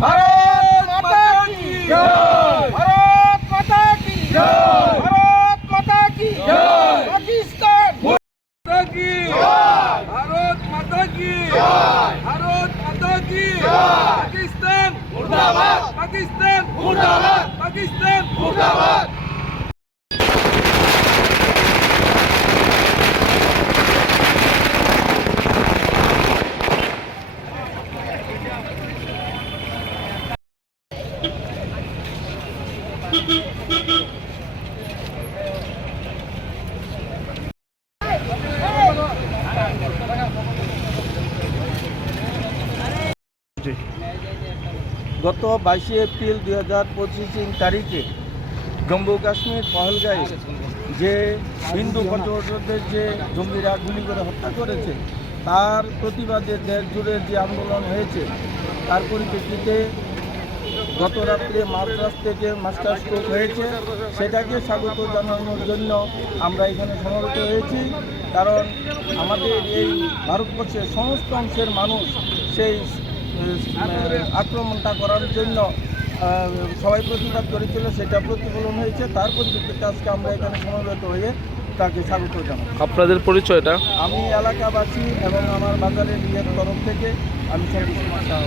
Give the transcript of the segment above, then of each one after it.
भारत माता की जय। भारत माता की जय। भारत माता की जय। पाकिस्तान माता की जय। भारत माता की जय। भारत माता की जय। पाकिस्तान मुर्दाबाद। पाकिस्तान मुर्दाबाद। पाकिस्तान मुर्दाबाद। গত 22 এপ্রিল 2025 তারিখে জম্মু কাশ্মীর পহেলগাঁয়ে যে হিন্দু পর্যটকদের যে জঙ্গিরা গুলি করে হত্যা করেছে তার প্রতিবাদে দেশ জুড়ে যে আন্দোলন হয়েছে তার পরিপ্রেক্ষিতে গত রাত্রে মাদ্রাজ থেকে মাস্টার স্ট্রোক হয়েছে, সেটাকে স্বাগত জানানোর জন্য আমরা এখানে সমবেত হয়েছি। কারণ আমাদের এই ভারতবর্ষের সমস্ত অংশের মানুষ সেই আক্রমণটা করার জন্য সবাই প্রতিবাদ করেছিল, সেটা প্রতিফলন হয়েছে। তার পরিপ্রেক্ষিতে আজকে আমরা এখানে সমবেত হয়ে তাকে স্বাগত জানাই। আপনাদের পরিচয়টা? আমি এলাকাবাসী এবং আমার বাজারের ইয়ের তরফ থেকে আমি সঙ্গীত কুমার সাহা।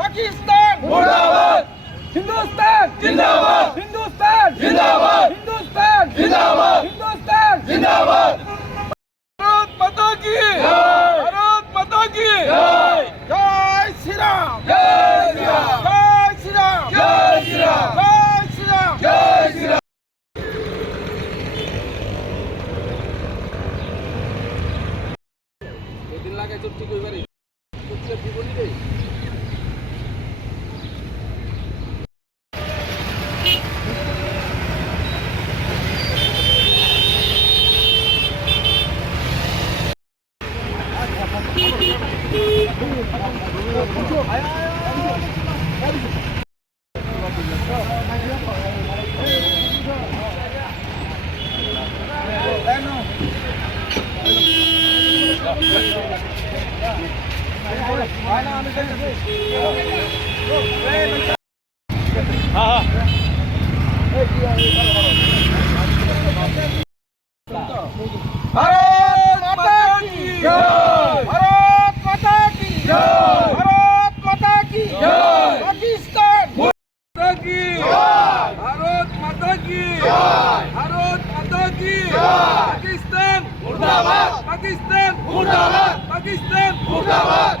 पाकिस्तान मुर्दाबाद। हिंदुस्तान जिंदाबाद। हिंदुस्तान जिंदाबाद। हिंदुस्तान जिंदाबाद। हिंदुस्तान जिंदाबाद। भारत माता की जय। भारत माता की जय। जय श्री राम। जय श्री राम। जय श्री राम। जय श्री राम। जय श्री राम। जय श्री राम। दिन लागे चुट्टी कोई बारी चुट्टी जीवन रे भारत माता की जय। भारत माता की जय। भारत माता की जय। पाकिस्तान माता की जय। भारत माता की जय। भारत माता की जय। पाकिस्तान मुर्दाबाद। पाकिस्तान मुर्दाबाद। पाकिस्तान मुर्दाबाद।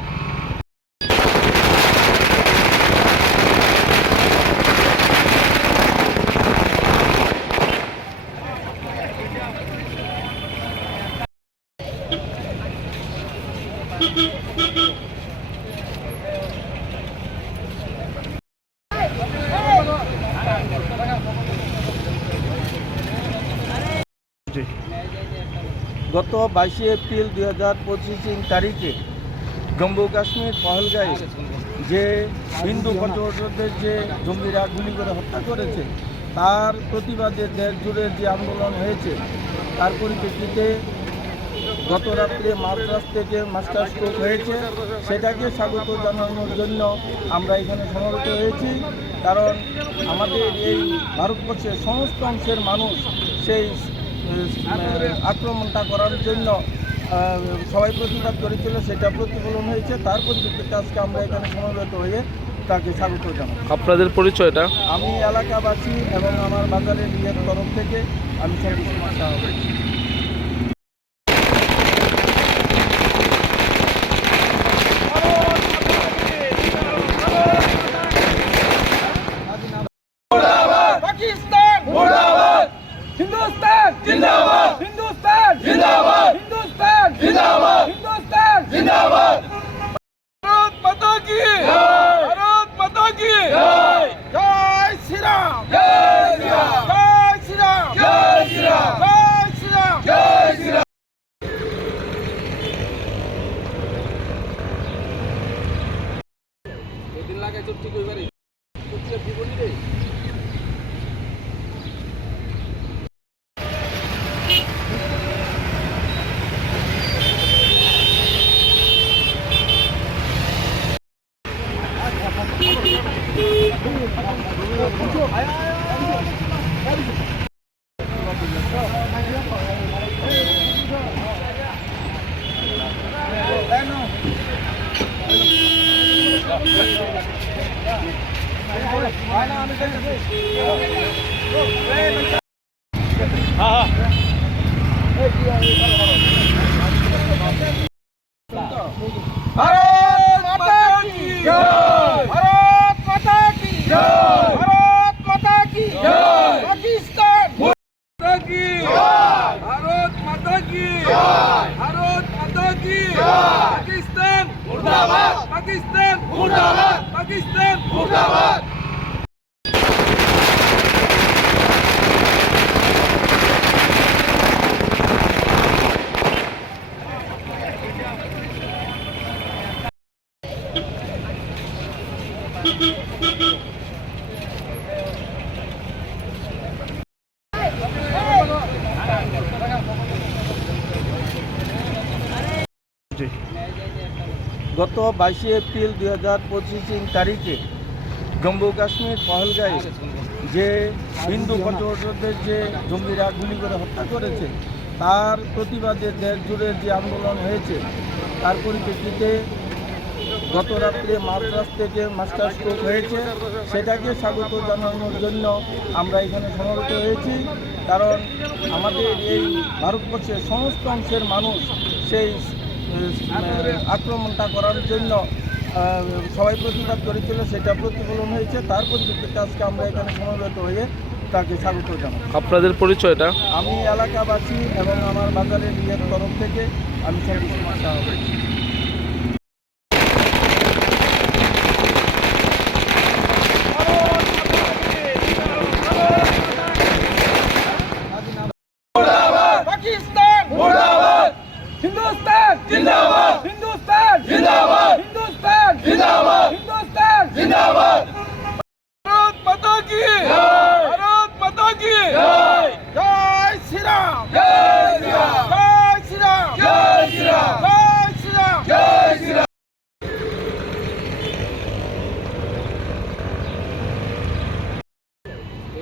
গত 22 এপ্রিল 2025 তারিখে জম্মু কাশ্মীর পহেলগাঁয়ে যে হিন্দু পর্যটকদের যে জঙ্গিরা গুলি করে হত্যা করেছে তার প্রতিবাদে দেশ জুড়ে যে আন্দোলন হয়েছে তার পরিপ্রেক্ষিতে গত রাত্রে মাদ্রাজ থেকে মাস্টার স্ট্রোক হয়েছে, সেটাকে স্বাগত জানানোর জন্য আমরা এখানে সমবেত হয়েছি। কারণ আমাদের এই ভারতবর্ষের সমস্ত অংশের মানুষ সেই আক্রমণটা করার জন্য সবাই প্রতিবাদ করেছিল, সেটা প্রতিফলন হয়েছে। তার পরিপ্রেক্ষিতে আজকে আমরা এখানে সমবেত হয়ে তাকে স্বাগত জানাই। আপনাদের পরিচয়টা? আমি এলাকাবাসী এবং আমার বাজারের ইয়ের তরফ থেকে আমি সঙ্গীত কুমার সাহা। पाकिस्तान मुर्दाबाद। हिंदुस्तान जिंदाबाद। हिंदुस्तान जिंदाबाद। हिंदुस्तान जिंदाबाद। हिंदुस्तान जिंदाबाद। भारत माता की जय। भारत माता की जय। जय श्री राम। जय श्री राम। जय श्री राम। जय श्री राम। जय श्री राम। जय श्री राम। दिन लागे चुट्टी कोई बारी चुट्टी जीवन रे भारत माता की जय। भारत माता की जय। भारत माता की जय। पाकिस्तान माता की जय। भारत माता की जय। भारत माता की जय। पाकिस्तान मुर्दाबाद। पाकिस्तान मुर्दाबाद। पाकिस्तान मुर्दाबाद। গত 22 এপ্রিল 2025 তারিখে জম্মু কাশ্মীর পহলগাঁয়ে যে হিন্দু পর্যটকদের যে জঙ্গিরা গুলি করে হত্যা করেছে তার প্রতিবাদে দেশ জুড়ে যে আন্দোলন হয়েছে তার পরিপ্রেক্ষিতে গত রাত্রে মাদ্রাজ থেকে মাস্টার স্ট্রোক হয়েছে, সেটাকে স্বাগত জানানোর জন্য আমরা এখানে সমবেত হয়েছি। কারণ আমাদের এই ভারতবর্ষের সমস্ত অংশের মানুষ সেই আক্রমণটা করার জন্য সবাই প্রতিবাদ করেছিল, সেটা প্রতিফলন হয়েছে। তার পরিপ্রেক্ষিতে আজকে আমরা এখানে সমবেত হয়ে তাকে স্বাগত জানাই। আপনাদের পরিচয়টা? আমি এলাকাবাসী এবং আমার বাজারের ইয়ের তরফ থেকে আমি সঙ্গীত पाकिस्तान मुर्दाबाद। हिंदुस्तान जिंदाबाद। हिंदुस्तान जिंदाबाद। हिंदुस्तान जिंदाबाद। हिंदुस्तान जिंदाबाद। भारत माता की जय। भारत माता की जय। जय श्री राम। जय श्री राम। जय श्री राम। जय श्री राम। जय श्री राम। जय श्री राम।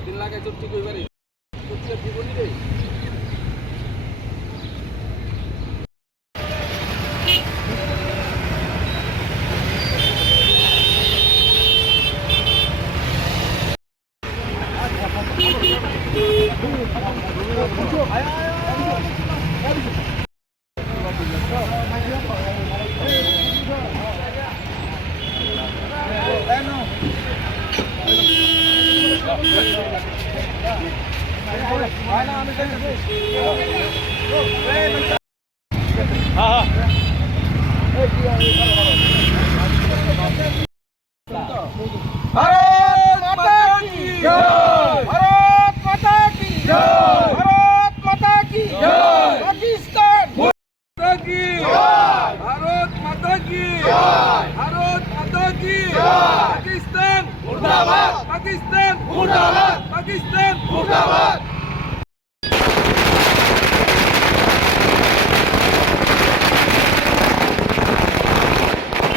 दिन लागे चुट्टी कोई बारी चुट्टी जीवन रे। भारत माता की जय। भारत माता की जय। भारत माता की जय। पाकिस्तान माता की जय। भारत माता की जय। भारत माता की जय। पाकिस्तान मुर्दाबाद। पाकिस्तान मुर्दाबाद। पाकिस्तान मुर्दाबाद।